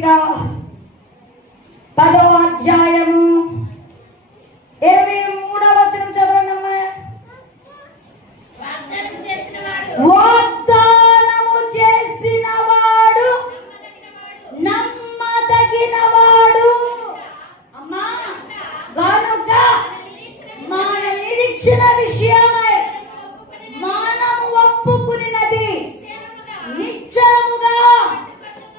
పత్రిక 10వ అధ్యాయము 23వ వచనం చదవండి అమ్మా. వాగ్దానము చేసిన వాడు నమ్మదగినవాడు అమ్మా, గనుక మన నిరీక్షణ విషయమై మనము ఒప్పుకున్నది నిశ్చయముగా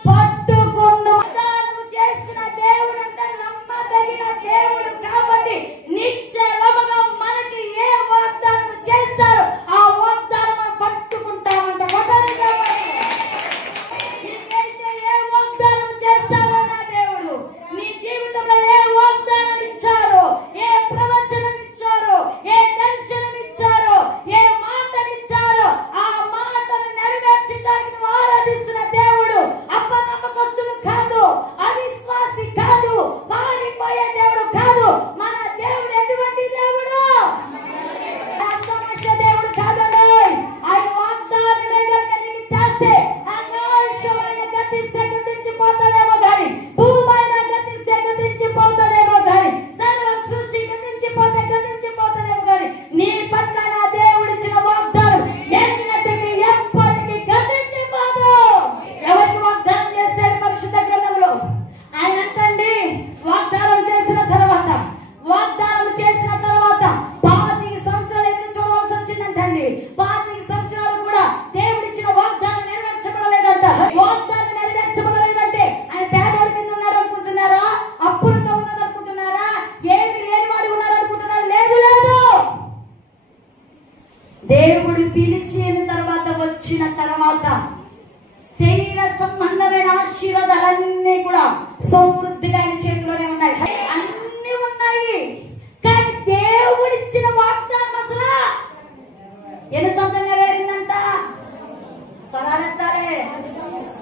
పట్టుకుందు. వాగ్దానము చేసిన దేవుడు అంటే నమ్మదగిన దేవుడు కాబట్టి నిశ్చయముగా మనకి ఏ వాగ్దానం చేస్తారో ఆ వాగ్దానం మనం పట్టుకుంటామంట. ఏ వాగ్దానం చేస్తారో నా దేవుడు నీ జీవితంలో ఏ వాగ్దానం ఇచ్చారో, ఏ ప్రవచనం ఇచ్చారో, ఏ దర్శనం ఇచ్చారో, ఏ మాటనిచ్చారో ఆ మాటను నెరవేర్చడానికి నువ్వు ఆరాధిస్తున్న దేవుడు అపనమ్మకస్తుడు కాదు, అవిశ్వాసి కాదు, పారిపోయే దేవుడు కాదు. మన దేవుడు ఎటువంటి దేవుడు? సమస్య దేవుడు కాదండి. ఆయన వాగ్దానం లేక నీకు చేస్తే ఆకాశమైన గతిస్తే గతించిపోతాదేమో కానీ, భూమైన గతిస్తే గతించిపోతాదేమో కానీ, సర్వ సృష్టి గతించిపోతాదేమో కానీ, నీ పట్ల నా దేవుడిచ్చిన వాగ్దానం ఎన్నటికీ ఎప్పటికీ గతించిపోదు. ఎవరికి వాగ్దానం చేశారు పరిశుద్ధ గ్రంథంలో? ఆయన అంటండి, వాగ్దానం చేసిన తర్వాత 25 సంవత్సరాలు ఎదురు చూడవలసి వచ్చిందంటండి. 25 సంవత్సరాలు కూడా దేవుడిచ్చిన వాగ్దానం నెరవేర్చబడలేదంట. వాగ్దానం నెరవేర్చబడలేదంటే ఆయన పేదోడి కింద ఉన్నాడు అనుకుంటున్నారా? అప్పులతో ఉన్నది అనుకుంటున్నారా? ఏమి లేనివాడు ఉన్నాడు అనుకుంటున్నారా? లేదు లేదు. దేవుడు పిలిచిన తర్వాత వచ్చిన తర్వాత శరీర సంబంధమైన ఆశీర్వాదాలన్నీ కూడా సమృద్ధిగా ఆయన చేతిలోనే ఉన్నాయి. అన్ని ఉన్నాయి కానీ దేవుడిచ్చిన వాగ్దానం అసలు ఎన్ని సంవత్సరాలు నెరవేరిందంట? సరాలెత్తాలే.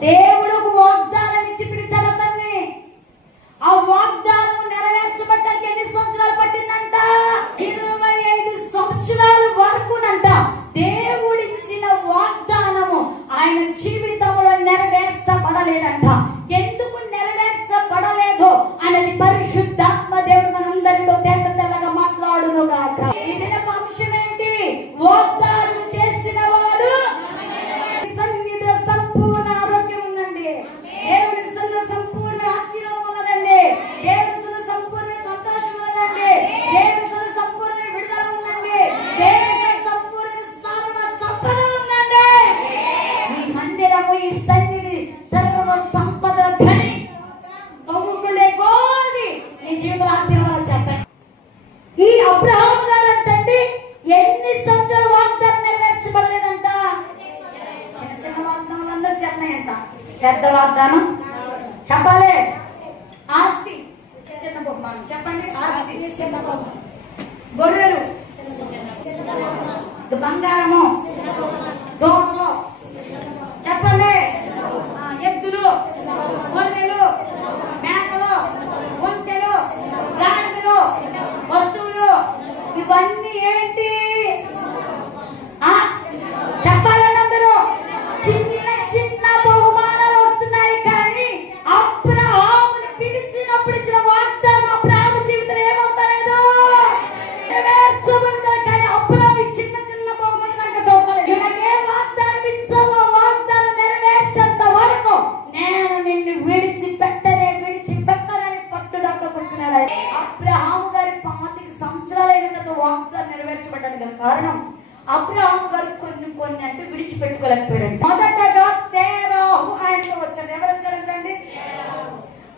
దేవుడు వాగ్దానం ఇచ్చి పిలిచాడు అతన్ని. ఆ వాగ్దానం నెరవేర్చబడ్డానికి ఎన్ని సంవత్సరాలు పట్టిందంట? 25 సంవత్సరాల వరకునంట. దేవుడిచ్చిన వాగ్దానము ఆయన జీవితంలో నెరవేర్చబడలేదంట. ఎందుకు నెరవేర్చబడలేదో అనేది పరిశుద్ధాత్మ దేవుడు మనందరితో తెల్లగా మాట్లాడును గాక. ఇది అంశం ఏంటి? వాగ్దానం చేసిన వాడు సన్నిధిలో సంపూర్ణ ఆరోగ్యం ఉందండి. దేవుని సన్నిధిలో సంపూర్ణ ఆశీర్వాదం ఉన్నదండి. దేవుని సన్నిధిలో సంపూర్ణ సంతోషం ఉన్నదండి. దేవుని సన్నిధిలో సంపూర్ణ విడుదల ఉందండి. దేవుని సంపూర్ణ సర్వ సంపద ఉందండి. ఈ మందిరము, ఈ సన్నిధి సర్వ సంపద ధని తొమ్ముకునే కోరి నీ జీవితంలో ఆశీర్వాదాలు చేస్తాయి. ఈ అబ్రహాము గారు అంటండి ఎన్ని సంవత్సరాలు వాగ్దానం నెరవేర్చబడలేదంట? చిన్న చిన్న వాగ్దానాలు అందరూ చెప్తున్నాయంట. పెద్ద వాగ్దానం చెప్పాలి. ఆస్తి చిన్న బొమ్మను చెప్పండి. ఆస్తి చిన్న బొమ్మ, గొర్రెలు, బంగారము, దోమలు చెప్పండి, ఎద్దులు, గొర్రెలు, మేకలు, ఒంటెలు, గాడిదలు, వస్తువులు, ఇవన్నీ ఏంటి? చెప్పాలండి అందరూ. చిన్న చిన్న బహుమానాలు వస్తున్నాయి కానీ అబ్రహామును పిలిచినప్పుడు ఇచ్చిన వాగ్దానం అబ్రహాము జీవితంలో ఏమవుతలేదు? నెరవేర్చబడుతుంది. కానీ అబ్రహాము చిన్న చిన్న బహుమతులు అంటే చూడలేదు. ఏ వాగ్దానం ఇచ్చావో వాగ్దానం నెరవేర్చేంత వరకు నేను నిన్ను విడిచిపెట్టదని పట్టుదలతో కూర్చున్నాడు. అబ్రహాము గారి 25 సంవత్సరాలు అయిన తర్వాత వాగ్దానం నెరవేర్చబడ్డానికి గల కారణం అబ్రహాము గారు కొన్ని అంటే విడిచిపెట్టుకోలేకపోయాడు. మొదటగా తేరాహు ఆయనతో వచ్చారు. ఎవరు వచ్చారంటండి?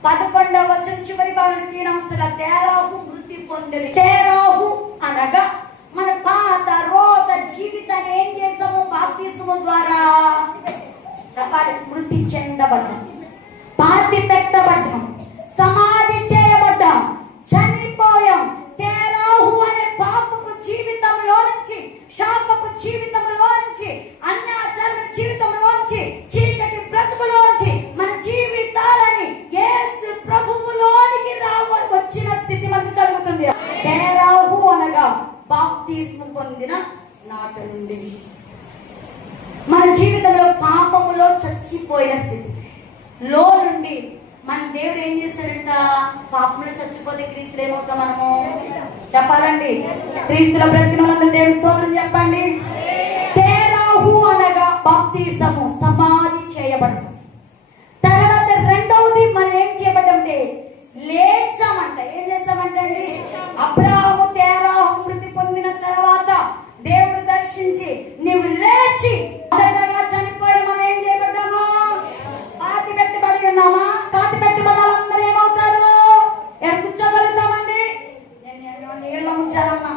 11వ వచనం చివరి భాగానికి అసలు తేరాహు మృతి పొందింది. తేరాహు అనగా మన పాత రోత జీవితాన్ని ఏం చేస్తాము? బాప్తిస్మము ద్వారా చెప్పాలి. మృతి చెందబడ్డాం, పాతి పెట్టబడ్డాం, సమాధి చేయబడ్డాం, చనిపోయాం. తేరాహు అనే పాపపు జీవితంలో నుంచి, శాపపు జీవితంలో నుంచి, అన్యాచార జీవితంలో నుంచి, చీకటి బ్రతుకులోంచి మన జీవితాలని యేసు ప్రభువులోనికి వచ్చిన స్థితి మనకు కలుగుతుంది. తేరాహు అనగా బాప్తిస్మం పొందిన నాట నుండి మన జీవితంలో పాపములో చచ్చిపోయిన స్థితి లో నుండి మన దేవుడు ఏం చేస్తాడంట? పాపంలో చచ్చిపోతే క్రీస్తులు ఏమవుతాం మనము? చెప్పాలండి. క్రీస్తుల బ్రతికిన వాళ్ళందరూ దేవుని స్తోత్రం చెప్పండి. తేరాహు అనగా బాప్తిసము, సమాధి చేయబడటం. తర్వాత రెండవది మనం ఏం చేయబడ్డంటే లేచామంట. ఏం చేస్తామంటే అండి, అబ్రాహాము తేరాహు మృతి పొందిన తర్వాత దేవుడు దర్శించి నీవు లేచి మొదటగా చనిపోయిన మనం ఏం చేయబడ్డాము? పాతి పెట్టబడి ఉన్నామా? పాతి పెట్టబడాలి అందరూ ఏమవుతారు? కూర్చోగలుగుతామండి? నీళ్ళలో ఉంచాలమ్మా,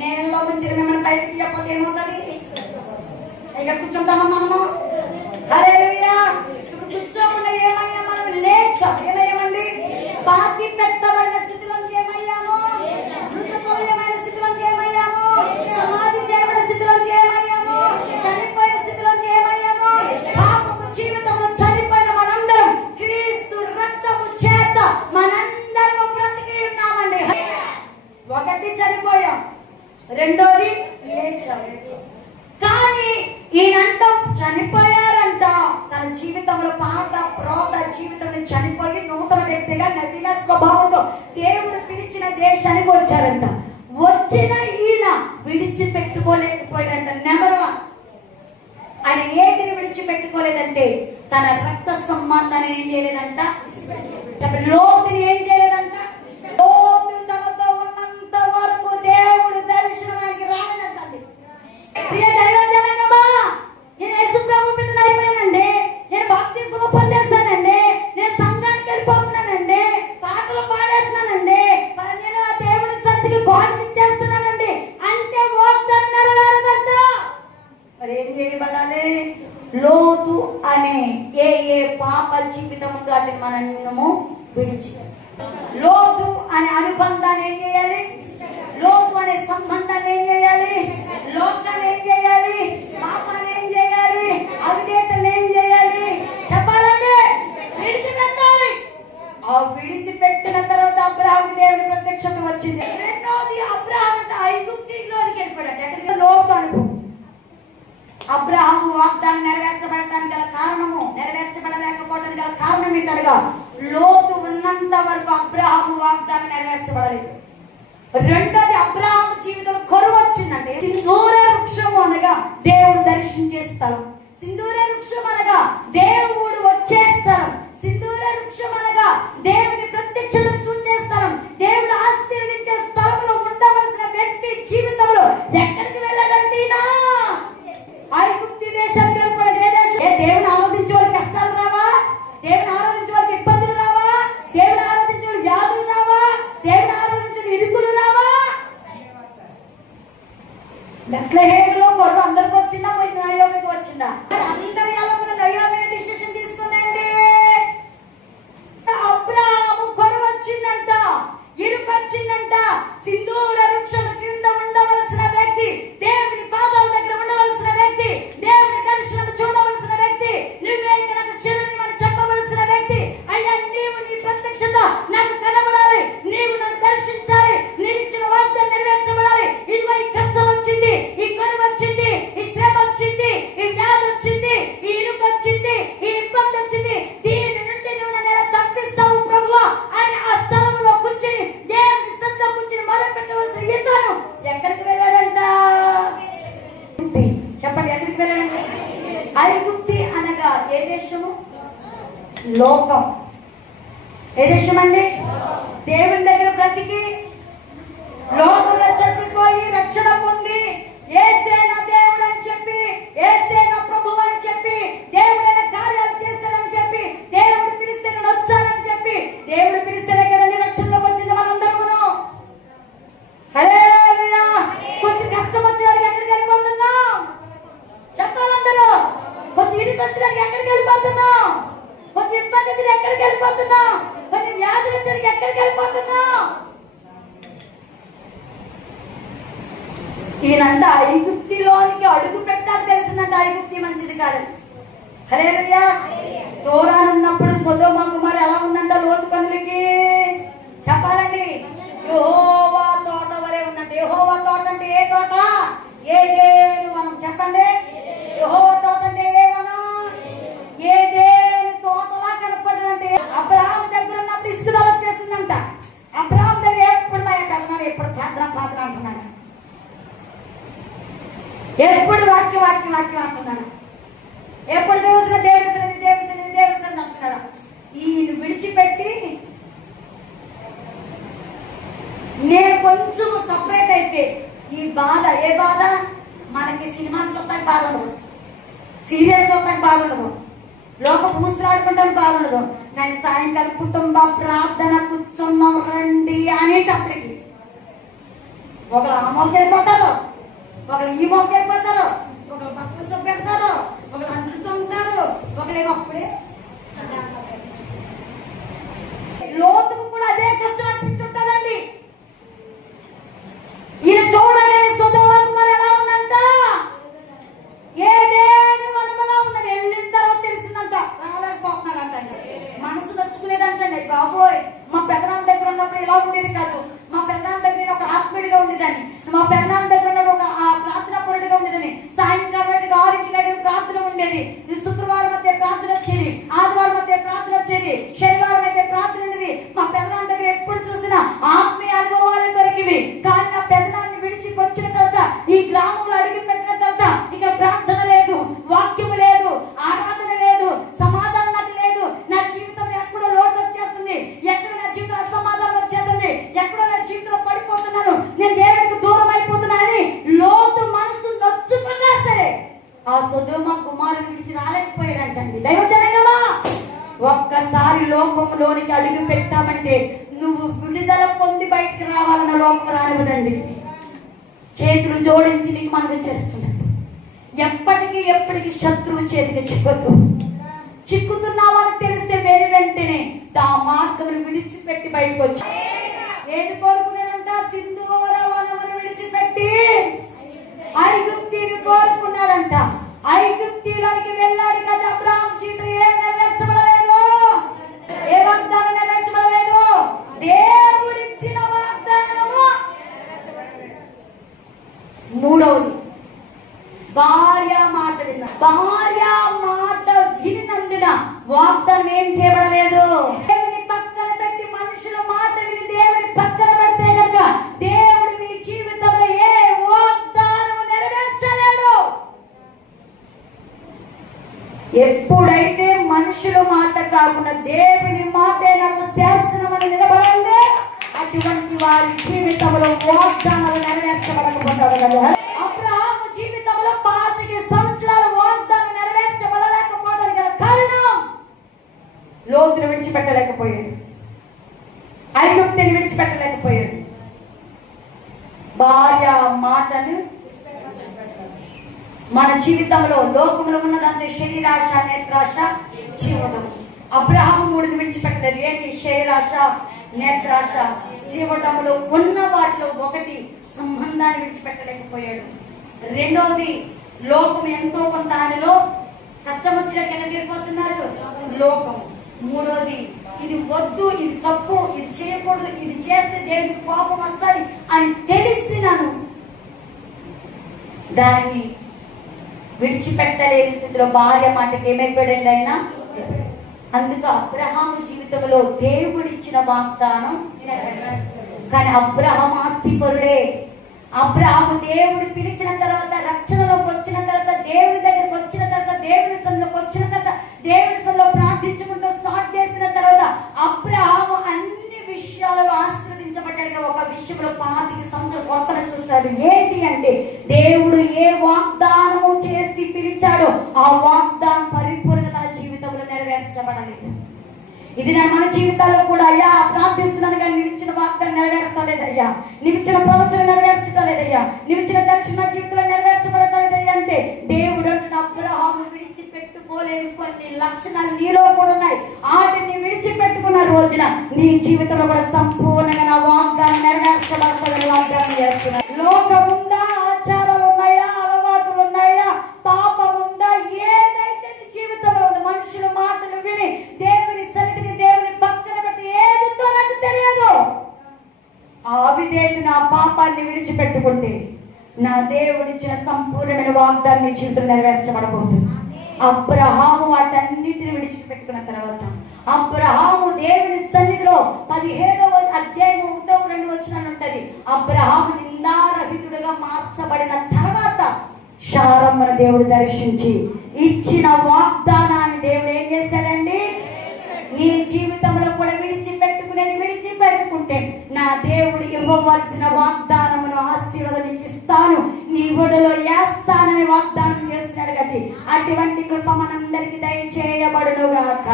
నీళ్ళలో ఉంచిన మిమ్మల్ని బయటికి చెప్పదు ఏమవుతుంది? ఇక కూర్చుంటామా మనము? హల్లెలూయా. ఇప్పుడు కూర్చోకుండా ఏమయ్యా? మనం లేచాం. ఏమయ్యామండి? పాతి పెట్టబడిన స్థితిలోంచి ఏమయ్యాము? మృతతుల్యమైన స్థితిలోంచి ఏమయ్యాము? సమాధి చేయబడిన స్థితిలోంచి ఏమయ్యాము? చనిపోయిన స్థితిలోంచి ఏమయ్యాము? పాపపు జీవితంలో చనిపోయిన మనందరం క్రీస్తు రక్తము చేత మనందరం బ్రతికి ఉన్నామండి. ఒకటి చనిపోయాం, రెండోది లేచాం. కానీ ఈయనంట చనిపోయారంట. తన జీవితంలో పాత ప్రోత జీవితంలో చనిపోయి నూతన వ్యక్తిగా నవీన స్వభావంతో దేవుడు పిలిచిన దేశానికి వచ్చారంట. వచ్చిన ఈయన విడిచిపెట్టుకోలేకపోయారంట. నెంబర్ 1, ఆయన ఏటిని విడిచిపెట్టుకోలేదంటే తన రక్త సంబంధాన్ని ఏం చేయలేదంట? లోతుని ఏం చేయలేదంట? లోతు తనతో ఉన్నంత వరకు దేవుడు దర్శనం ఆయనకి రాలేదంటండి. ప్రియ దైవజనమా, నేను యేసు ప్రభు బిడ్డను అయిపోయానండి, నేను బాప్తిస్మం పొందేస్తానండి, నేను సంఘానికి వెళ్ళిపోతున్నానండి, పాటలు పాడేస్తున్నానండి, నేను ఆ దేవుని సన్నిధికి గోడకిచ్చేస్తున్నానండి అంటే వాగ్దానం నెరవేరదంట. మరి ఏం చేయబడాలి? లోతు అనే ఏ పాప జీవితం ఉందో అది మనము విడిచి, లోతు అనే అనుబంధాన్ని ఏం చేయాలి? లోతు అనే సంబంధాన్ని ఏం చేయాలి? లోకాన్ని ఏం చేయాలి? పాపాన్ని ఏం చేయాలి? అవిధేయతను ఏం చేయాలి? చెప్పాలండి, విడిచిపెట్టాలి. ఆ విడిచిపెట్టిన తర్వాత అబ్రాహాముకి దేవుని ప్రత్యక్షత వచ్చింది. రెండోది, అబ్రాహాము ఐగుప్తులోనికి వెళ్ళిపోయాడు. ఎక్కడికి? లోతు అనుభవం. అబ్రాహాము వాగ్దానం నెరవేర్చబడటానికి గల కారణము, నెరవేర్చబడలేకపోవడానికి గల కారణం ఏంటనగా లోతు ఉన్నంత వరకు అబ్రాహాము వాగ్దానం నెరవేర్చబడలేదు. రెండోది, అబ్రాహాము జీవితంలో కరువు వచ్చిందంటే సింధూర వృక్షము అనగా దేవుడు దర్శించే స్థలం. సింధూర వృక్షం అనగా దేవుడు వచ్చే స్థలం. సింధూర వృక్షం అనగా దేవుని ప్రత్యక్షతను చూసే స్థలం. దేవుడు ఆశీర్వదించే స్థలంలో ఉండవలసిన వ్యక్తి జీవితంలో ఎక్కడికి వెళ్ళాడంటే ఐగుప్తు దేశానికి వెళ్ళిపోయాడు. ఏ దేశం? దేవుని ఆరాధించే వాళ్ళకి కష్టాలు రావా? దేవుని ఆరాధించే వాళ్ళకి ఇబ్బందులు రావా? దేవుని ఆరాధించే వాళ్ళకి వ్యాధులు రావా? దేవుని ఆరాధించే ఇరుకులు రావా? బెత్లెహేములో కొరకు అందరికి వచ్చిందా? పోయి నయోమికి వచ్చిందా? అందరి ఎలా కూడా నయోమి డిసిషన్ తీసుకుందండి. అబ్రాహాము కొరకు వచ్చిందంట, ఇరుకు వచ్చిందంట. సింధూర వృక్షం కింద ఉండవలసిన వ్యక్తి, దేవుని పాదాల దగ్గర ఉండవలసిన వ్యక్తి, దేవుని దర్శనం చూడవలసిన వ్యక్తి, నువ్వే ఇక్కడ నాకు శరణి అని చెప్పవలసిన వ్యక్తి. అయ్యా, నీవు నీ ప్రత్యక్షత నాకు కనబడాలి, నీవు నన్ను దర్శించాలి, నేను ఇచ్చిన వాగ్దానం నెరవేర్చబడాలి. ఇదిగో ఈ కష్టం వచ్చింది, ఈ కరువు వచ్చింది, ఈ శ్రమ వచ్చింది, ఈ వ్యాధి వచ్చింది, ఈ ఇరుకు వచ్చింది, ఈ ఇబ్బంది వచ్చింది, దీని నుండి నువ్వు నన్ను ఎలా తప్పిస్తావు ప్రభువా అని ఆ స్థలంలో కూర్చుని దేవుని సన్నిధిలో కూర్చుని మొరపెట్టవలసిన ఇతను ఎక్కడికి వెళ్ళాడంట? చెప్పండి, ఎక్కడికి వెళ్ళాడంట? ఐగుప్తి అనగా ఏ దేశము? లోకం. ఏ దేశం అండి? దేవుని దగ్గర బ్రతికి లోకంలో చచ్చిపోయి రక్షణ పొంది యేసే నా దేవుడు అని చెప్పి, యేసే నా ప్రభువు అని చెప్పి, దేవుడైన కార్యాలు చేస్తాడని చెప్పి, దేవుడు పిలిస్తే నేను వచ్చానని చెప్పి, దేవుడు పిలిస్తేనే కదండి రక్షణలోకి వచ్చింది మనందరమును. హల్లెలూయా. కొంచెం కష్టం వచ్చేవారికి ఎక్కడికి వెళ్ళిపోతున్నాం? చెప్పాలందరూ. కొంచెం ఇరుకు వచ్చేవారికి ఎక్కడికి వెళ్ళిపోతున్నాం? కొంచెం ఇబ్బంది వచ్చి ఎక్కడికి వెళ్ళిపోతున్నాం? కొంచెం వ్యాధి వచ్చేవారికి ఎక్కడికి వెళ్ళిపోతున్నాం? ఈయనంట ఐగుప్తిలోనికి అడుగు పెట్టాలి తెలిసిందంట. ఐగుప్తి మంచిది కాదు. హల్లెలూయా. తోరానున్నప్పుడు సొదొమ కుమార్ ఎలా ఉందంట లోతు పనులకి? చెప్పాలండి, యెహోవా తోట వలె ఉందంట. యెహోవా తోట అంటే ఏ తోట? ఏదెను వనం. చెప్పండి, యెహోవా తోట అంటే ఏ వనం? ఏదెను తోటలా కనపడదంటే అబ్రాహాము విడిచిపెట్టి నేను కొంచెం సపరేట్ అయితే ఈ బాధ, ఏ బాధ? మనకి సినిమా చూడటానికి బాధ ఉండదు, సీరియల్ చూడటానికి బాధ ఉండదు, లోక పూసలాడుకుంటానికి బాధ ఉండదు. నేను సాయంకాలం కుటుంబ ప్రార్థన కూర్చున్నాం రండి అనేటప్పటికి ఒకరు ఆ మొక్క వెళ్ళిపోతారు, ఒకరు ఈ మొక్క వెళ్ళిపోతారు, ఒకరు బట్టలు సొప్పు పెడతారు, ఒకరు అంటుతూ ఉంటారు, ఒకరేమో అప్పుడే. లోతుకు కూడా అదే కష్టం అనిపించుంటుందండి. ఈయన చూడలేని సొదొమ మరి ఎలా ఉందంట? ఏదేని వనములా ఉందని వెళ్ళిన తర్వాత తెలిసిందంట, రాలేకపోతున్నాడంట. మనసు నచ్చుకునేదంటండి. బాబోయ్, మా పెద్దనాన్న దగ్గర ఉన్నప్పుడు ఇలా ఉండేది కాదు, మా పెద్దనాన్న దగ్గర నేను ఒక ఆత్మీయుడిగా ఉండేదాన్ని, మా పెద్దనాన్న దగ్గర ఉన్నప్పుడు ఒక ప్రార్థనా పరుడిగా ఉండేదని. సాయంకాలం 6 ప్రార్థన ఉండేది, శుక్రవారం మధ్య ప్రార్థన వచ్చేది, ఆదివారం మధ్య ప్రార్థన వచ్చేది, శనివారం మధ్య ప్రార్థన ఉండేది. మా పెద్దనాన్న దగ్గర ఎప్పుడు చూసినా ఆత్మీయ అనుభవాలు దొరికివి. కానీ నా పెద్దనాన్ని విడిచి వచ్చిన తర్వాత, ఈ గ్రామంలో అడిగి పెట్టిన తర్వాత ఇక ప్రార్థన లేదు, వాక్యము లేదు, ఆరాధన లేదు, సమాధానం నాకు లేదు. నా జీవితంలో ఎక్కడో లోటు వచ్చేస్తుంది, ఎక్కడో నా జీవితంలో అసమాధానం వచ్చేస్తుంది, ఎక్కడో నా జీవితంలో పడిపోతున్నాను, నేను దేవుడికి దూరం అయిపోతున్నా అని లోతు మనసు నొచ్చుకున్నా సరే ఆ సొదొమ కుమారుని విడిచి రాలేకపోయాడంటండి. దైవజనమా, ఒక్కసారి లోకంలోనికి అడుగు పెట్టామంటే నువ్వు విడుదల పొంది బయటికి రావాలన్న లోకం రానివ్వదండి. చేతులు జోడించి నీకు మనం చేస్తున్నాడు. ఎప్పటికీ శత్రువు చేతికి చిక్కదు. చిక్కుతున్నామని తెలిస్తే వెంటనే ఆ మార్గమును విడిచిపెట్టి బయటకు వచ్చి ఏది కోరుకున్నాడంట? సింధూర వనమును విడిచిపెట్టి ఐగుప్తిని కోరుకున్నాడంట. ఐగుప్తిలోనికి వెళ్ళాలి కదా. అబ్రహాము జీవితం ఏం నెరవేర్చబడలేదు, ఏ వాగ్దానం నెరవేర్చబడలేదు, దేవుడిచ్చిన వాగ్దానము. మూడవది, భార్య మాట విన్న. భార్య మాట వినినందున వాగ్దానం ఏం చేయబడలేదు. దేవుని పక్కన పెట్టి మనుషుల మాట విని దేవుని పక్కన పెడితే కనుక దేవుడు మీ జీవితంలో ఏ వాగ్దానం నెరవేర్చలేడు. ఎప్పుడైతే మనుషుల మాట కాకుండా దేవుని మాటే నాకు శాసనమని నిలబడండి, అటువంటి వారి జీవితంలో వాగ్దానాలు నెరవేర్చబడకపోతాడు కదా. అబ్రహాము జీవితంలో 25 సంవత్సరాలు వాగ్దానం నెరవేర్చబడలేకపోవడానికి గల కారణం లోతును విడిచిపెట్టలేకపోయాడు, ఐగుప్తుని విడిచిపెట్టలేకపోయాడు, భార్య మాటను. మన జీవితంలో లోకంలో ఉన్నదంటే శరీరాశ, నేత్రాశ, జీవనం. అబ్రహాము 3 విడిచిపెట్టలేదు. ఏంటి? శరీరాశ, నేత్రాశ, జీవనములో ఉన్న వాటిలో ఒకటి సంబంధాన్ని విడిచిపెట్టలేకపోయాడు. రెండవది, లోకం ఎంతో కొంత ఆయనలో కష్టం వచ్చినాక ఎక్కడిపోతున్నారు, లోకం. మూడోది, ఇది వద్దు, ఇది తప్పు, ఇది చేయకూడదు, ఇది చేస్తే దేవుడికి కోపం వస్తుంది అని తెలిసినాను దాన్ని విడిచిపెట్టలేని స్థితిలో భార్య మాటకి ఏమైపోయాడండి ఆయన. అందుకు అబ్రహాము జీవితంలో దేవుడిచ్చిన వాగ్దానం కానీ అబ్రహాము ఆస్తిపరుడే. అబ్రహాము దేవుడు పిలిచిన తర్వాత, రక్షణలోకి వచ్చిన తర్వాత, దేవుడి దగ్గరకు వచ్చిన తర్వాత, దేవుడి సన్నిధిలోకి వచ్చిన తర్వాత, దేవుడి సన్నిధిలో ప్రార్థించుకుంటూ స్టార్ట్ చేసిన తర్వాత అబ్రహాము అన్ని విషయాలలో ఆశీర్వదించబడ్డాడు. ఒక విషయంలో 25 సంవత్సరాలు కొత్తను చూస్తాడు. ఏంటి అంటే దేవుడు ఏ వాగ్దానము చేసి పిలిచాడో ఆ వాగ్దానం పరిపూర్ణంగా తన జీవితంలో నెరవేర్చబడలేదు. ఇది మన జీవితాల్లో కూడా, అయ్యా ప్రార్థిస్తున్నాను కానీ నీవు ఇచ్చిన వాగ్దానం నెరవేర్చలేదయ్యా, నీవు ఇచ్చిన ప్రవచనం నెరవేర్చలేదయ్యా, నీవు ఇచ్చిన దర్శన జీవితంలో నెరవేర్చబడలేదయ్యా అంటే దేవుడు అంటున్న అబ్రహాము విడిచిపెట్టుకోలేని కొన్ని లక్షణాలు నీలో కూడా ఉన్నాయి. వాటిని విడిచిపెట్టుకున్న రోజున నీ జీవితంలో కూడా సంపూర్ణంగా నా వాగ్దానం నెరవేర్చబడతాదని వాగ్దానం చేస్తున్నాను. లోకం ఉందా? ఆచారాలు ఉన్నాయా? అలవాటులు ఉన్నాయా? పాపం ఉందా? ఏదైతే నీ జీవితంలో ఉంది, మనుషుల మాటలు విని దేవుని సన్నిధిని, దేవుని పక్కన పెట్టి ఏదితో నాకు తెలియదు ఆ అవిధేయత, నా పాపాన్ని విడిచిపెట్టుకుంటే నా దేవుడిచ్చిన సంపూర్ణమైన వాగ్దాన్ని జీవితం నెరవేర్చబడబోతుంది. అబ్రహాము వాటన్నిటిని విడిచిపెట్టుకున్న తర్వాత అబ్రహాము దేవుని సన్నిధిలో 17వ అధ్యాయం 1-2 వచనాలు ఉంటది. అబ్రహాము నిందారహితుడుగా మార్చబడిన తర్వాత శారమ్మను దేవుడు దర్శించి ఇచ్చిన వాగ్దానాన్ని దేవుడు ఏం చేశాడండి? నీ జీవితంలో కూడా అటువంటి కృప మనందరికి దయచేయబడును గాక.